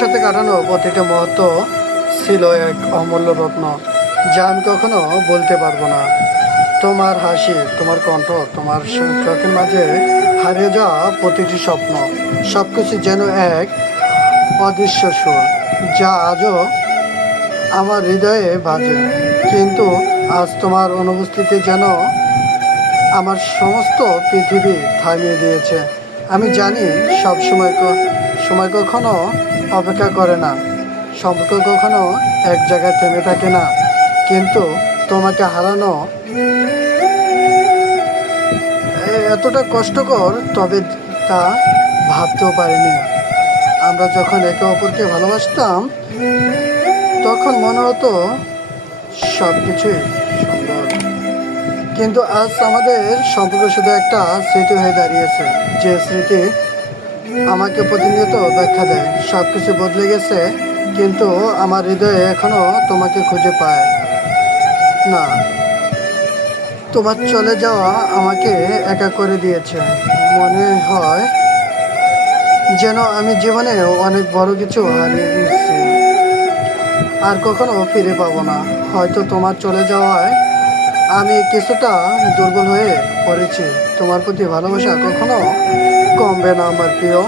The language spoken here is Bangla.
সাথে কাটানো প্রতিটা মুহূর্ত ছিল এক অমূল্য রত্ন, যা আমি কখনো বলতে পারবো না। তোমার হাসি, তোমার কণ্ঠ, তোমার চোখের মাঝে হারিয়ে যাওয়া প্রতিটি স্বপ্ন, সবকিছু যেন এক অদৃশ্য সুর, যা আজও আমার হৃদয়ে বাজে। কিন্তু আজ তোমার অনুপস্থিতি যেন আমার সমস্ত পৃথিবী থামিয়ে দিয়েছে। আমি জানি সব সময় কখনো অপেক্ষা করে না, সম্পর্ক কখনো এক জায়গায় থেমে থাকে না। কিন্তু তোমাকে হারানো এতটা কষ্টকর, তবে তা ভাবতেও পারিনি। আমরা যখন একে অপরকে ভালোবাসতাম, তখন মনে হতো সব কিছুই সুন্দর। কিন্তু আজ আমাদের সম্পর্ক শুধু একটা স্মৃতি হয়ে দাঁড়িয়েছে, যে স্মৃতি আমাকে প্রতিনিয়ত ব্যাখ্যা দেয় সব কিছু বদলে গেছে, কিন্তু আমার হৃদয়ে এখনো তোমাকে খুঁজে পায় না। তোমার চলে যাওয়া আমাকে একা করে দিয়েছে। মনে হয় যেন আমি জীবনে অনেক বড় কিছু হারিয়েছি, আর কখনো ফিরে পাবো না। হয়তো তোমার চলে যাওয়ায় আমি কিছুটা দুর্বল হয়ে পড়েছি। তোমার প্রতি ভালোবাসা কখনো কমবে না আমার প্রিয়।